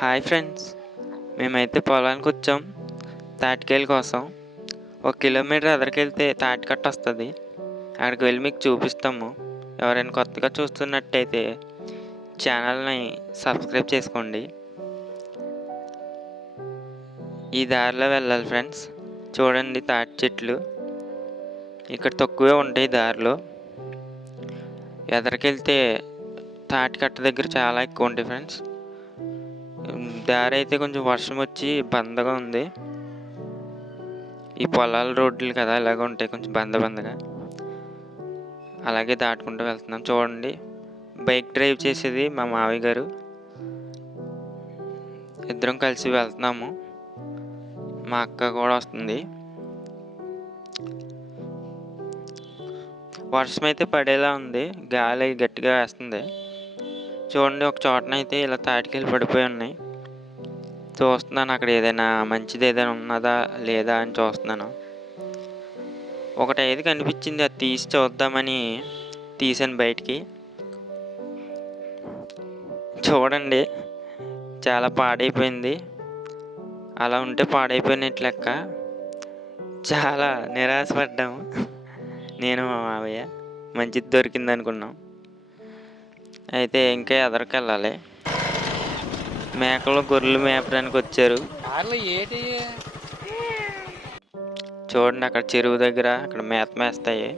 Hi friends, మేమైతే పొలానికి వచ్చాం తాటికాయల కోసం. 1 కిలోమీటర్ ఎదరికెళ్తే తాటికట్ట వస్తుంది. అక్కడికి వెళ్ళి మీకు చూపిస్తాము. ఎవరైనా కొత్తగా చూస్తున్నట్టయితే ఛానల్ని సబ్స్క్రైబ్ చేసుకోండి. ఈ దారిలో వెళ్ళాలి ఫ్రెండ్స్. చూడండి తాటి చెట్లు ఇక్కడ తక్కువే ఉంటాయి దారిలో. ఎదరికెళ్తే తాటికట్ట దగ్గర చాలా ఎక్కువ ఉంటాయి ఫ్రెండ్స్. దారి అయితే కొంచెం వర్షం వచ్చి బందగా ఉంది. ఈ పొలాల రోడ్లు కదా ఇలాగ ఉంటాయి, కొంచెం బందగా. అలాగే దాటుకుంటూ వెళ్తున్నాం. చూడండి, బైక్ డ్రైవ్ చేసేది మా మావయ్య గారు. ఇద్దరం కలిసి వెళ్తున్నాము. మా అక్క కూడా వస్తుంది. వర్షం అయితే పడేలా ఉంది, గాలి గట్టిగా వేస్తుంది. చూడండి, ఒక చోటనైతే ఇలా తాటికాయలు పడిపోయి ఉన్నాయి. చూస్తున్నాను అక్కడ ఏదైనా మంచిది ఏదైనా ఉన్నదా లేదా అని చూస్తున్నాను. ఒకటి ఏది కనిపించింది, అది తీసి చూద్దామని తీసాను బయటికి. చూడండి, చాలా పాడైపోయింది. అలా ఉంటే పాడైపోయినట్లు లెక్క. చాలా నిరాశపడ్డాము నేను మా మావయ్య. మంచిది దొరికింది అనుకున్నాం. అయితే ఇంకా ఎదరికెళ్ళాలి. మేకలు గొర్రెలు మేపడానికి వచ్చారు. చూడండి, అక్కడ చెరువు దగ్గర అక్కడ మేత మేస్తాయి.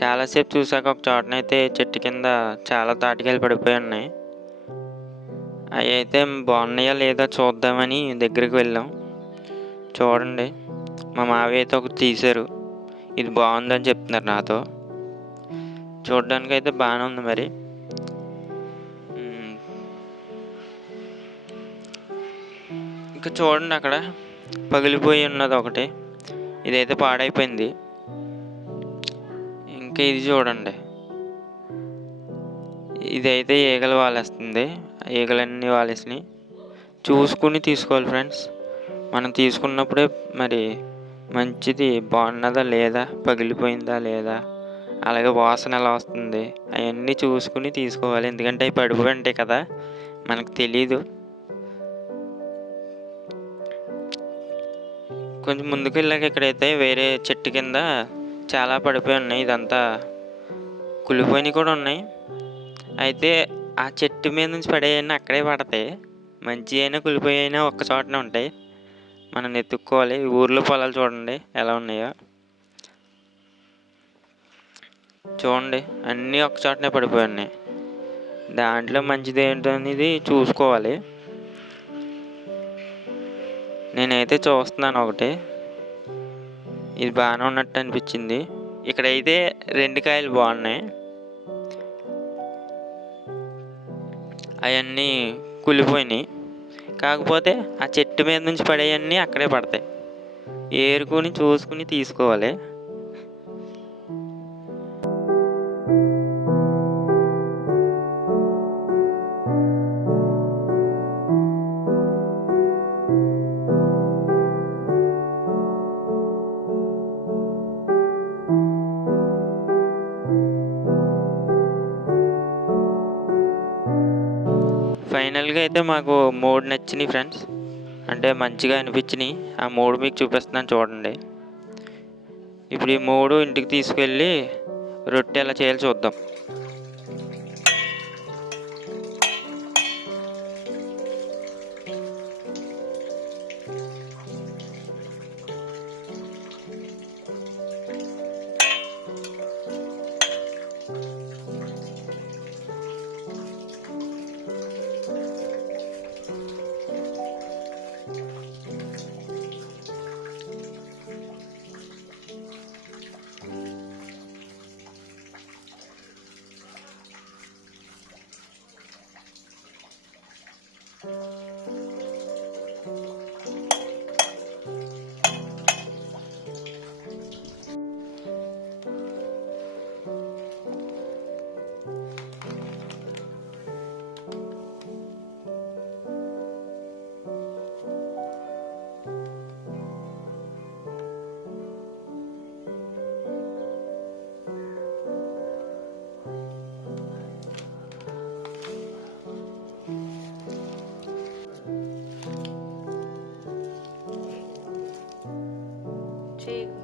చాలాసేపు చూసాక ఒక చోటనైతే చెట్టు కింద చాలా తాటికాయలు పడిపోయి ఉన్నాయి. అవి అయితే బాగున్నాయా లేదా చూద్దామని దగ్గరికి వెళ్ళాం. చూడండి, మా మావయ్య అయితే ఒకటి తీశారు. ఇది బాగుందని చెప్తున్నారు నాతో. చూడడానికి అయితే బాగానే ఉంది. మరి ఇంకా చూడండి, అక్కడ పగిలిపోయి ఉన్నది ఒకటి. ఇదైతే పాడైపోయింది. ఇంకా ఇది చూడండి, ఇదైతే ఈగలు వాలేస్తుంది. ఈగలన్నీ వాలేసినాయి. చూసుకుని తీసుకోవాలి ఫ్రెండ్స్. మనం తీసుకున్నప్పుడే మరి మంచిది బాగున్నదా లేదా, పగిలిపోయిందా లేదా, అలాగే వాసన ఎలా వస్తుంది, అవన్నీ చూసుకుని తీసుకోవాలి. ఎందుకంటే అవి పడిపోయి ఉంటాయి కదా, మనకు తెలీదు. కొంచెం ముందుకు వెళ్ళాక ఇక్కడైతే వేరే చెట్టు కింద చాలా పడిపోయి ఉన్నాయి. ఇదంతా కులిపోయినవి కూడా ఉన్నాయి. అయితే ఆ చెట్టు మీద నుంచి పడేయన్నీ అక్కడే పడతాయి. మంచి అయినా కులిపోయి అయినా ఒక్క చోటనే ఉంటాయి. మనం ఎత్తుక్కోవాలి. ఊర్లో పొలాలు చూడండి ఎలా ఉన్నాయో. చూడండి, అన్నీ ఒక చోటనే పడిపోయి ఉన్నాయి. దాంట్లో మంచిది ఏంటో అనేది చూసుకోవాలి. నేనైతే చూస్తున్నాను ఒకటి, ఇది బాగానే ఉన్నట్టు అనిపించింది. ఇక్కడైతే 2 కాయలు బాగున్నాయి. అవన్నీ కులిపోయినాయి. కాకపోతే ఆ చెట్టు మీద నుంచి పడేవన్నీ అక్కడే పడతాయి. ఏరుకొని చూసుకుని తీసుకోవాలి. ఫైనల్గా అయితే మాకు 3 నచ్చినాయి ఫ్రెండ్స్. అంటే మంచిగా అనిపించినాయి. ఆ 3 మీకు చూపిస్తున్నాను చూడండి. ఇప్పుడు ఈ 3 ఇంటికి తీసుకెళ్ళి రొట్టె ఎలా చేయాలో చూద్దాం. చేయి